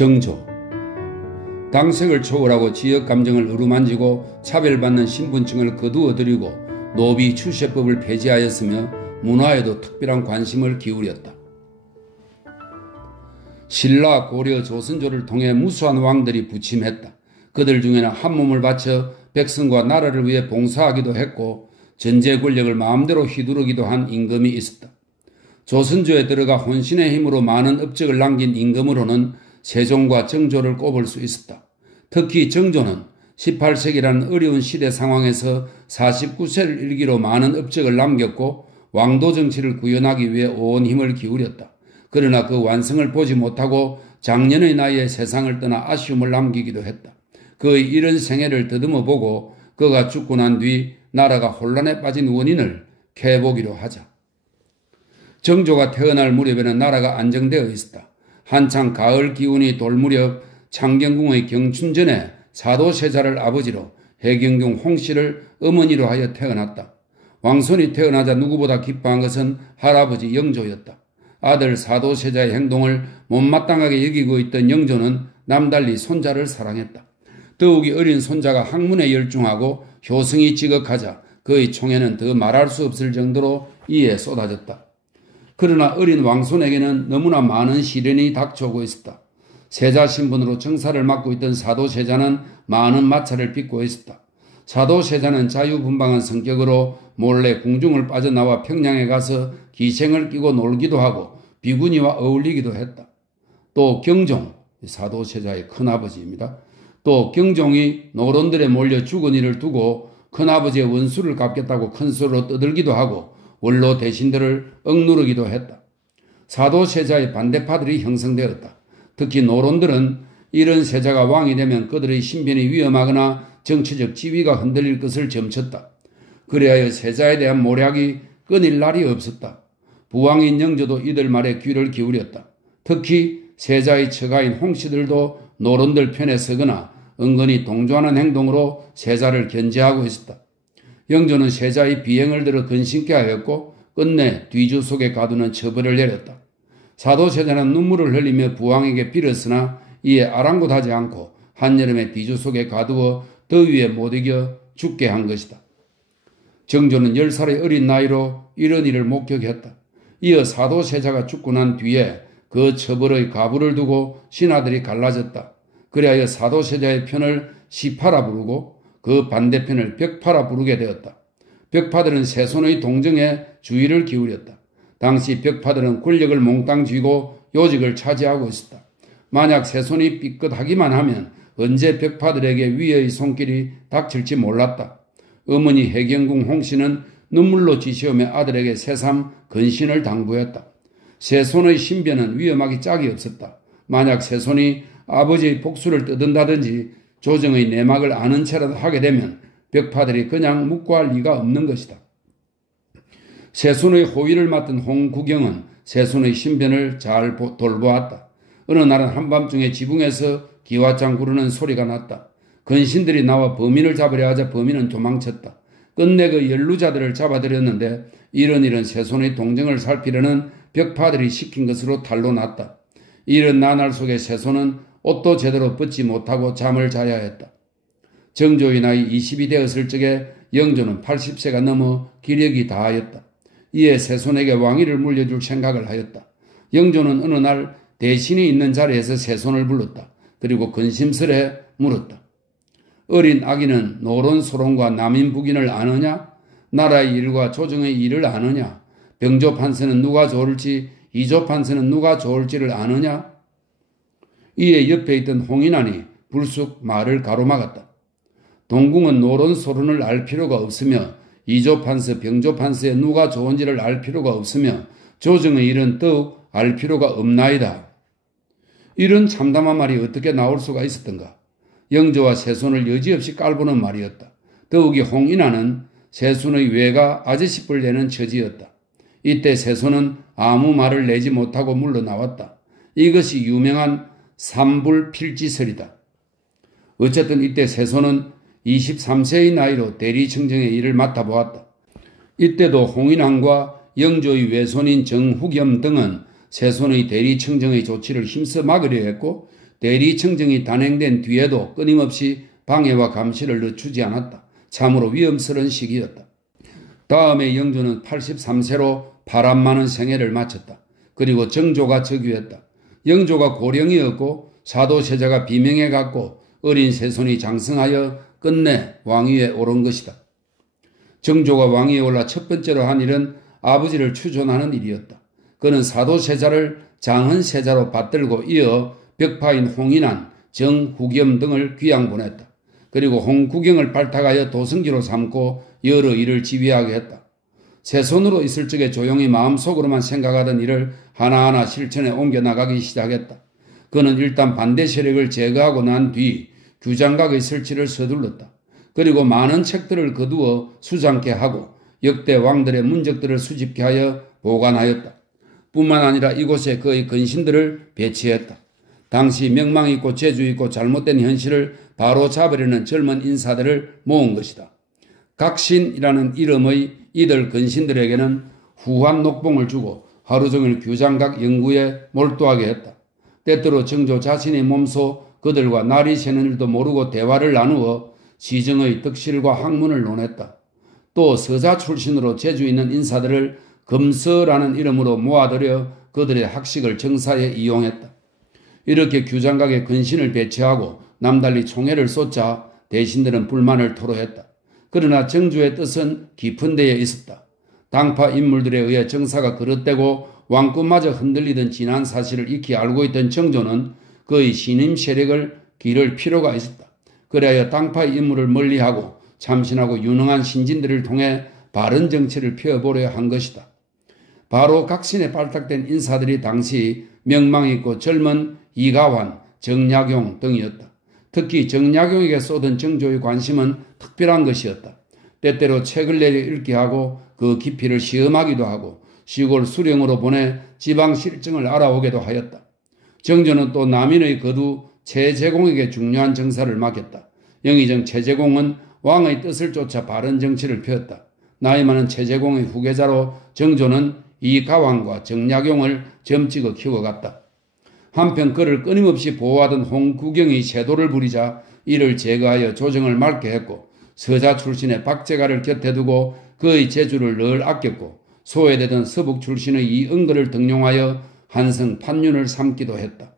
정조. 당색을 초월하고 지역 감정을 어루만지고 차별받는 신분층을 거두어들이고 노비 추세법을 폐지하였으며 문화에도 특별한 관심을 기울였다. 신라, 고려, 조선조를 통해 무수한 왕들이 부침했다. 그들 중에는 한 몸을 바쳐 백성과 나라를 위해 봉사하기도 했고 전제 권력을 마음대로 휘두르기도 한 임금이 있었다. 조선조에 들어가 혼신의 힘으로 많은 업적을 남긴 임금으로는 세종과 정조를 꼽을 수 있었다. 특히 정조는 18세기라는 어려운 시대 상황에서 49세를 일기로 많은 업적을 남겼고 왕도 정치를 구현하기 위해 온 힘을 기울였다. 그러나 그 완성을 보지 못하고 장년의 나이에 세상을 떠나 아쉬움을 남기기도 했다. 그의 이런 생애를 더듬어 보고 그가 죽고 난 뒤 나라가 혼란에 빠진 원인을 캐보기로 하자. 정조가 태어날 무렵에는 나라가 안정되어 있었다. 한창 가을 기운이 돌 무렵 창경궁의 경춘전에 사도세자를 아버지로 해경궁 홍씨를 어머니로 하여 태어났다. 왕손이 태어나자 누구보다 기뻐한 것은 할아버지 영조였다. 아들 사도세자의 행동을 못마땅하게 여기고 있던 영조는 남달리 손자를 사랑했다. 더욱이 어린 손자가 학문에 열중하고 효성이 지극하자 그의 총애는 더 말할 수 없을 정도로 이에 쏟아졌다. 그러나 어린 왕손에게는 너무나 많은 시련이 닥쳐오고 있었다. 세자 신분으로 정사를 맡고 있던 사도세자는 많은 마찰을 빚고 있었다. 사도세자는 자유분방한 성격으로 몰래 궁중을 빠져나와 평양에 가서 기생을 끼고 놀기도 하고 비구니와 어울리기도 했다. 또 경종, 사도세자의 큰아버지입니다. 또 경종이 노론들에 몰려 죽은 이를 두고 큰아버지의 원수를 갚겠다고 큰 소리로 떠들기도 하고 원로 대신들을 억누르기도 했다. 사도세자의 반대파들이 형성되었다. 특히 노론들은 이런 세자가 왕이 되면 그들의 신변이 위험하거나 정치적 지위가 흔들릴 것을 점쳤다. 그리하여 세자에 대한 모략이 끊일 날이 없었다. 부왕인 영조도 이들 말에 귀를 기울였다. 특히 세자의 처가인 홍씨들도 노론들 편에 서거나 은근히 동조하는 행동으로 세자를 견제하고 있었다. 영조는 세자의 비행을 들어 근심케 하였고 끝내 뒤주 속에 가두는 처벌을 내렸다. 사도세자는 눈물을 흘리며 부왕에게 빌었으나 이에 아랑곳하지 않고 한여름에 뒤주 속에 가두어 더위에 못 이겨 죽게 한 것이다. 정조는 10살의 어린 나이로 이런 일을 목격했다. 이어 사도세자가 죽고 난 뒤에 그 처벌의 가부를 두고 신하들이 갈라졌다. 그리하여 사도세자의 편을 시파라 부르고 그 반대편을 벽파라 부르게 되었다. 벽파들은 세손의 동정에 주의를 기울였다. 당시 벽파들은 권력을 몽땅 쥐고 요직을 차지하고 있었다. 만약 세손이 삐끗하기만 하면 언제 벽파들에게 위의 손길이 닥칠지 몰랐다. 어머니 해경궁 홍씨는 눈물로 지시오며 아들에게 새삼 근신을 당부했다. 세손의 신변은 위험하기 짝이 없었다. 만약 세손이 아버지의 복수를 떠든다든지 조정의 내막을 아는 채라도 하게 되면 벽파들이 그냥 묵고할 리가 없는 것이다. 세손의 호위를 맡은 홍구경은 세손의 신변을 잘 돌보았다. 어느 날은 한밤중에 지붕에서 기와장 구르는 소리가 났다. 근신들이 나와 범인을 잡으려 하자 범인은 도망쳤다. 끝내 그 연루자들을 잡아들였는데 이런 일은 세손의 동정을 살피려는 벽파들이 시킨 것으로 탄로 났다. 이런 나날 속에 세손은 옷도 제대로 벗지 못하고 잠을 자야 했다. 정조의 나이 20이 되었을 적에 영조는 80세가 넘어 기력이 다하였다. 이에 세손에게 왕위를 물려줄 생각을 하였다. 영조는 어느 날 대신이 있는 자리에서 세손을 불렀다. 그리고 근심스레 물었다. 어린 아기는 노론 소론과 남인북인을 아느냐? 나라의 일과 조정의 일을 아느냐? 병조 판서는 누가 좋을지 이조 판서는 누가 좋을지를 아느냐? 이에 옆에 있던 홍인환이 불쑥 말을 가로막았다. 동궁은 노론 소론을 알 필요가 없으며 이조 판서 병조 판서에 누가 좋은지를 알 필요가 없으며 조정의 일은 더욱 알 필요가 없나이다. 이런 참담한 말이 어떻게 나올 수가 있었던가. 영조와 세손을 여지없이 깔보는 말이었다. 더욱이 홍인환은 세손의 외가 아저씨뿔 내는 처지였다. 이때 세손은 아무 말을 내지 못하고 물러나왔다. 이것이 유명한 삼불필지설이다. 어쨌든 이때 세손은 23세의 나이로 대리청정의 일을 맡아보았다. 이때도 홍인환과 영조의 외손인 정후겸 등은 세손의 대리청정의 조치를 힘써 막으려 했고 대리청정이 단행된 뒤에도 끊임없이 방해와 감시를 늦추지 않았다. 참으로 위험스러운 시기였다. 다음에 영조는 83세로 바람 많은 생애를 마쳤다. 그리고 정조가 즉위했다. 영조가 고령이었고 사도세자가 비명에 갔고 어린 세손이 장성하여 끝내 왕위에 오른 것이다. 정조가 왕위에 올라 첫 번째로 한 일은 아버지를 추존하는 일이었다. 그는 사도세자를 장헌세자로 받들고 이어 벽파인 홍인환, 정후겸 등을 귀양 보냈다. 그리고 홍구경을 발탁하여 도성지로 삼고 여러 일을 지휘하게 했다. 세손으로 있을 적에 조용히 마음속으로만 생각하던 일을 하나하나 실천에 옮겨나가기 시작했다. 그는 일단 반대 세력을 제거하고 난 뒤 규장각의 설치를 서둘렀다. 그리고 많은 책들을 거두어 수장케 하고 역대 왕들의 문적들을 수집케 하여 보관하였다. 뿐만 아니라 이곳에 그의 근신들을 배치했다. 당시 명망 있고 재주 있고 잘못된 현실을 바로 잡으려는 젊은 인사들을 모은 것이다. 각신이라는 이름의 이들 근신들에게는 후한 녹봉을 주고 하루 종일 규장각 연구에 몰두하게 했다. 때때로 정조 자신의 몸소 그들과 날이 새는 일도 모르고 대화를 나누어 시정의 덕실과 학문을 논했다. 또 서자 출신으로 재주 있는 인사들을 금서라는 이름으로 모아들여 그들의 학식을 정사에 이용했다. 이렇게 규장각에 근신을 배치하고 남달리 총애를 쏟자 대신들은 불만을 토로했다. 그러나 정조의 뜻은 깊은 데에 있었다. 당파 인물들에 의해 정사가 그릇되고 왕권마저 흔들리던 지난 사실을 익히 알고 있던 정조는 그의 신임 세력을 기를 필요가 있었다. 그래야 당파의 인물을 멀리하고 참신하고 유능한 신진들을 통해 바른 정치를 펴보려 한 것이다. 바로 각신에 발탁된 인사들이 당시 명망 있고 젊은 이가환, 정약용 등이었다. 특히 정약용에게 쏟은 정조의 관심은 특별한 것이었다. 때때로 책을 내려 읽게 하고 그 깊이를 시험하기도 하고 시골 수령으로 보내 지방 실정을 알아오기도 하였다. 정조는 또 남인의 거두 최재공에게 중요한 정사를 맡겼다. 영의정 최재공은 왕의 뜻을 쫓아 바른 정치를 펴었다. 나이 많은 최재공의 후계자로 정조는 이가왕과 정약용을 점찍어 키워갔다. 한편 그를 끊임없이 보호하던 홍구경이 세도를 부리자 이를 제거하여 조정을 맑게 했고 서자 출신의 박재가를 곁에 두고 그의 재주를 늘 아꼈고 소외되던 서북 출신의 이응거를 등용하여 한성 판륜을 삼기도 했다.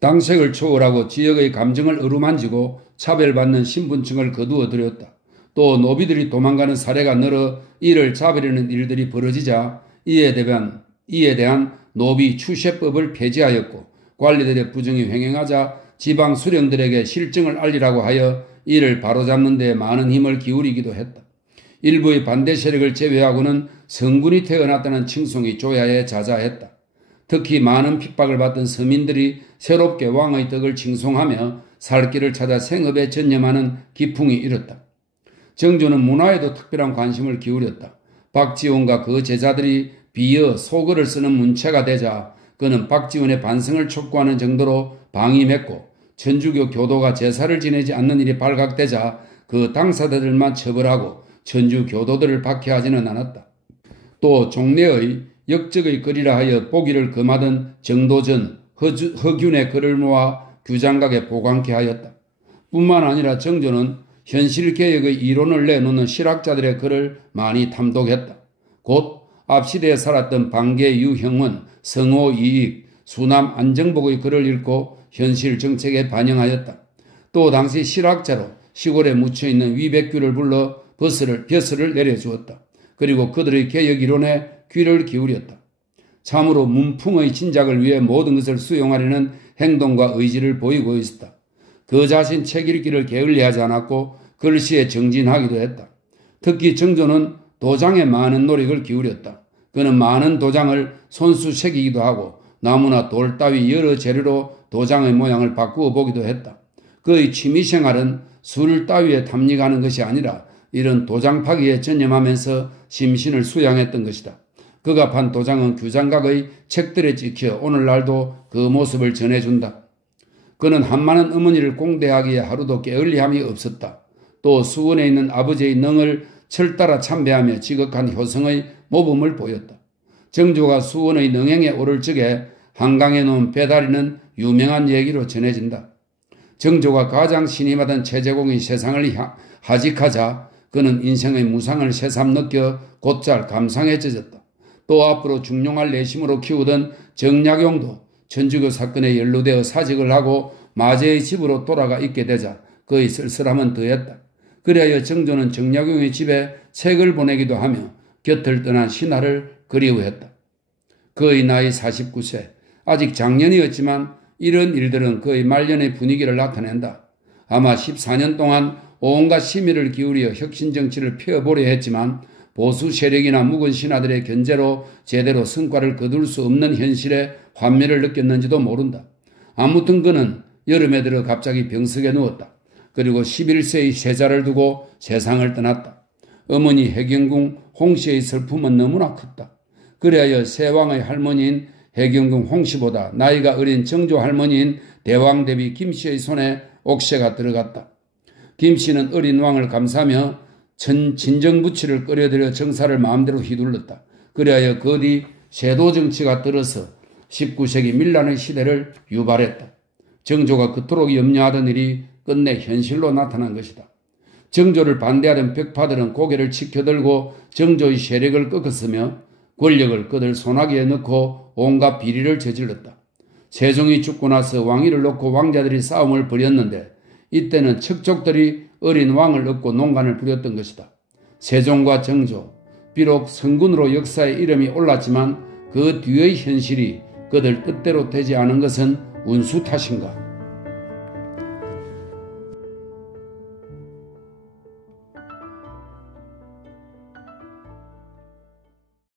당색을 초월하고 지역의 감정을 어루만지고 차별받는 신분층을 거두어 들였다. 또 노비들이 도망가는 사례가 늘어 이를 잡으려는 일들이 벌어지자 이에 대한 노비 추세법을 폐지하였고 관리들의 부정이 횡행하자 지방 수령들에게 실정을 알리라고 하여 이를 바로잡는 데 많은 힘을 기울이기도 했다. 일부의 반대 세력을 제외하고는 성군이 태어났다는 칭송이 조야에 자자했다. 특히 많은 핍박을 받던 서민들이 새롭게 왕의 덕을 칭송하며 살 길을 찾아 생업에 전념하는 기풍이 일었다. 정조는 문화에도 특별한 관심을 기울였다. 박지원과 그 제자들이 비어 소글을 쓰는 문체가 되자 그는 박지원의 반성을 촉구하는 정도로 방임했고 천주교 교도가 제사를 지내지 않는 일이 발각되자 그 당사자들만 처벌하고 천주 교도들을 박해하지는 않았다. 또 종래의 역적의 글이라 하여 보기를 금하던 정도전, 허균의 글을 모아 규장각에 보관케 하였다. 뿐만 아니라 정조는 현실개혁의 이론을 내놓는 실학자들의 글을 많이 탐독했다. 곧 앞시대에 살았던 방계유형원, 성호이익, 수남 안정복의 글을 읽고 현실 정책에 반영하였다. 또 당시 실학자로 시골에 묻혀있는 위백규를 불러 벼슬을 내려주었다. 그리고 그들의 개혁 이론에 귀를 기울였다. 참으로 문풍의 진작을 위해 모든 것을 수용하려는 행동과 의지를 보이고 있었다. 그 자신 책 읽기를 게을리하지 않았고 글씨에 정진하기도 했다. 특히 정조는 도장에 많은 노력을 기울였다. 그는 많은 도장을 손수 새기기도 하고 나무나 돌 따위 여러 재료로 도장의 모양을 바꾸어 보기도 했다. 그의 취미생활은 술 따위에 탐닉하는 것이 아니라 이런 도장파기에 전념하면서 심신을 수양했던 것이다. 그가 판 도장은 규장각의 책들에 찍혀 오늘날도 그 모습을 전해준다. 그는 한많은 어머니를 공대하기에 하루도 게을리함이 없었다. 또 수원에 있는 아버지의 능을 철따라 참배하며 지극한 효성의 모범을 보였다. 정조가 수원의 능행에 오를 적에 한강에 놓은 배다리는 유명한 얘기로 전해진다. 정조가 가장 신임하던 최재공이 세상을 하직하자 그는 인생의 무상을 새삼 느껴 곧잘 감상에 젖었다. 또 앞으로 중용할 내심으로 키우던 정약용도 천주교 사건에 연루되어 사직을 하고 마제의 집으로 돌아가 있게 되자 그의 쓸쓸함은 더했다. 그리하여 정조는 정약용의 집에 책을 보내기도 하며 곁을 떠난 신하를 그리워했다. 그의 나이 49세, 아직 장년이었지만 이런 일들은 그의 말년의 분위기를 나타낸다. 아마 14년 동안 온갖 심의를 기울여 혁신정치를 펴보려 했지만 보수 세력이나 묵은 신하들의 견제로 제대로 성과를 거둘 수 없는 현실에 환멸을 느꼈는지도 모른다. 아무튼 그는 여름에 들어 갑자기 병석에 누웠다. 그리고 11세의 세자를 두고 세상을 떠났다. 어머니 해경궁 홍씨의 슬픔은 너무나 컸다. 그리하여 세왕의 할머니인 해경궁 홍씨보다 나이가 어린 정조 할머니인 대왕대비 김씨의 손에 옥새가 들어갔다. 김씨는 어린 왕을 감싸며 진정부치를 끓여들여 정사를 마음대로 휘둘렀다. 그리하여 그 뒤 세도정치가 들어서 19세기 밀란의 시대를 유발했다. 정조가 그토록 염려하던 일이 끝내 현실로 나타난 것이다. 정조를 반대하던 벽파들은 고개를 치켜들고 정조의 세력을 꺾었으며 권력을 그들 손아귀에 넣고 온갖 비리를 저질렀다. 세종이 죽고 나서 왕위를 놓고 왕자들이 싸움을 벌였는데 이때는 척족들이 어린 왕을 얻고 농간을 부렸던 것이다. 세종과 정조, 비록 성군으로 역사에 이름이 올랐지만 그 뒤의 현실이 그들 뜻대로 되지 않은 것은 운수 탓인가?